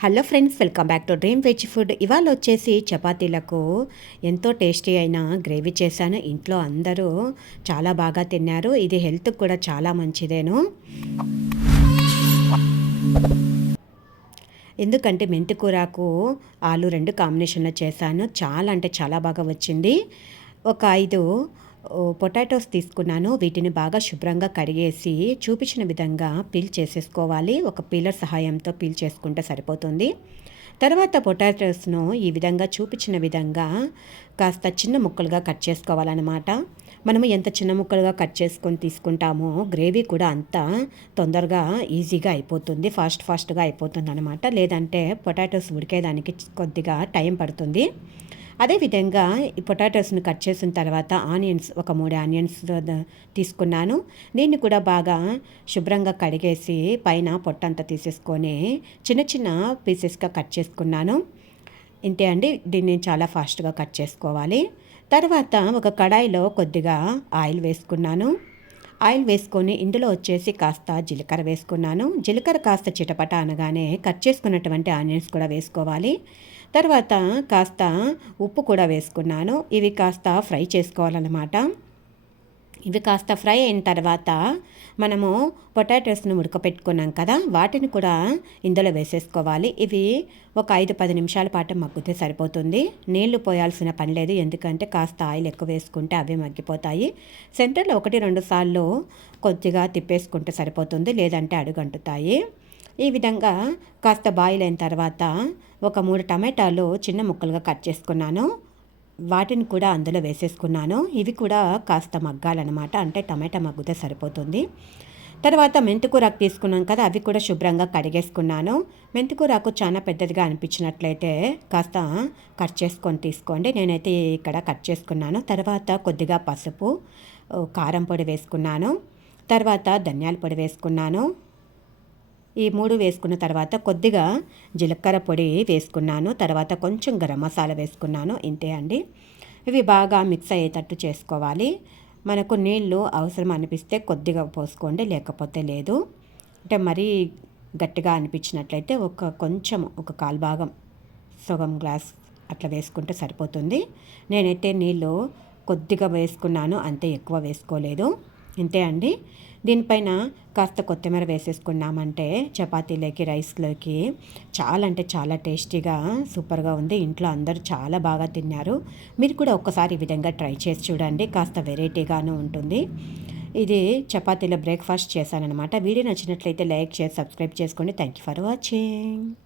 Hello friends welcome back to dream veg food. ఇవాళ వచ్చేసి చపాతీలకు ఎంతో టేస్టీ అయిన గ్రేవీ చేశాను. ఇంట్లో అందరూ చాలా బాగా తిన్నారు. ఇది హెల్త్కి కూడా చాలా మంచిదేను. ఎందుకంటే మెంతికూరకు ఆలు రెండు కాంబినేషన్లో చేశాను. చాలా అంటే చాలా బాగా వచ్చింది. ఒక ఐదు పొటాటోస్ తీసుకున్నాను. వీటిని బాగా శుభ్రంగా కడిగేసి చూపించిన విధంగా పీల్ చేసేసుకోవాలి. ఒక పీలర్ సహాయంతో పీల్ చేసుకుంటే సరిపోతుంది. తర్వాత పొటాటోస్ను ఈ విధంగా చూపించిన విధంగా కాస్త చిన్న ముక్కలుగా కట్ చేసుకోవాలన్నమాట. మనము ఎంత చిన్న ముక్కలుగా కట్ చేసుకొని తీసుకుంటామో గ్రేవీ కూడా అంత తొందరగా ఈజీగా అయిపోతుంది. ఫాస్ట్ ఫాస్ట్గా అయిపోతుంది అనమాట లేదంటే పొటాటోస్ ఉడికేదానికి కొద్దిగా టైం పడుతుంది. అదేవిధంగా ఈ పొటాటోస్ని కట్ చేసిన తర్వాత ఆనియన్స్ ఒక మూడు ఆనియన్స్ తీసుకున్నాను. దీన్ని కూడా బాగా శుభ్రంగా కడిగేసి పైన పొట్టంతా తీసేసుకొని చిన్న చిన్న పీసెస్గా కట్ చేసుకున్నాను. ఇంతే అండి దీన్ని చాలా ఫాస్ట్గా కట్ చేసుకోవాలి. తర్వాత ఒక కడాయిలో కొద్దిగా ఆయిల్ వేసుకున్నాను. ఆయిల్ వేసుకొని ఇందులో వచ్చేసి కాస్త జీలకర్ర వేసుకున్నాను. జీలకర్ర కాస్త చిటపట అనగానే కట్ చేసుకున్నటువంటి ఆనియన్స్ కూడా వేసుకోవాలి. తర్వాత కాస్త ఉప్పు కూడా వేసుకున్నాను. ఇవి కాస్త ఫ్రై చేసుకోవాలన్నమాట. ఇవి కాస్త ఫ్రై అయిన తర్వాత మనము పొటాటోస్ను ఉడకపెట్టుకున్నాం కదా వాటిని కూడా ఇందులో వేసేసుకోవాలి. ఇవి ఒక ఐదు పది నిమిషాల పాటు మగ్గితే సరిపోతుంది. నీళ్ళు పోయాల్సిన పని లేదు ఎందుకంటే కాస్త ఆయిల్ ఎక్కువ వేసుకుంటే అవి మగ్గిపోతాయి. సెంటర్లో ఒకటి రెండు సార్లు కొద్దిగా తిప్పేసుకుంటే సరిపోతుంది లేదంటే అడుగంటుతాయి. ఈ విధంగా కాస్త బాయిల్ అయిన తర్వాత ఒక మూడు టమాటాలు చిన్న ముక్కలుగా కట్ చేసుకున్నాను. వాటిని కూడా అందులో వేసేసుకున్నాను. ఇవి కూడా కాస్త మగ్గాలన్నమాట. అంటే టమాటా మగ్గితే సరిపోతుంది. తర్వాత మెంతికూరాకు తీసుకున్నాం కదా అవి కూడా శుభ్రంగా కడిగేసుకున్నాను. మెంతికూరాకు చాలా పెద్దదిగా అనిపించినట్లయితే కాస్త కట్ చేసుకొని తీసుకోండి. నేనైతే ఇక్కడ కట్ చేసుకున్నాను. తర్వాత కొద్దిగా పసుపు కారం పొడి వేసుకున్నాను. తర్వాత ధనియాల పొడి వేసుకున్నాను. ఈ మూడు వేసుకున్న తర్వాత కొద్దిగా జీలకర్ర పొడి వేసుకున్నాను. తర్వాత కొంచెం గరం మసాలా వేసుకున్నాను. ఇంతే అండి. ఇవి బాగా మిక్స్ అయ్యేటట్టు చేసుకోవాలి. మనకు నీళ్ళు అవసరం అనిపిస్తే కొద్దిగా పోసుకోండి లేకపోతే లేదు. అంటే మరీ గట్టిగా అనిపించినట్లయితే ఒక కొంచెం ఒక కాలు భాగం సగం గ్లాస్ అట్లా వేసుకుంటే సరిపోతుంది. నేనైతే నీళ్ళు కొద్దిగా వేసుకున్నాను అంతే ఎక్కువ వేసుకోలేదు. ఇంతే అండి. దీనిపైన కాస్త కొత్తిమీర వేసేసుకున్నామంటే చపాతీలోకి రైస్లోకి చాలా అంటే చాలా టేస్టీగా సూపర్గా ఉంది. ఇంట్లో అందరూ చాలా బాగా తిన్నారు. మీరు కూడా ఒక్కసారి ఈ విధంగా ట్రై చేసి చూడండి. కాస్త వెరైటీగాను ఉంటుంది. ఇది చపాతీలో బ్రేక్ఫాస్ట్ చేశానమాట వీడియో నచ్చినట్లయితే లైక్ చేసి సబ్స్క్రైబ్ చేసుకోండి. Thank you for watching.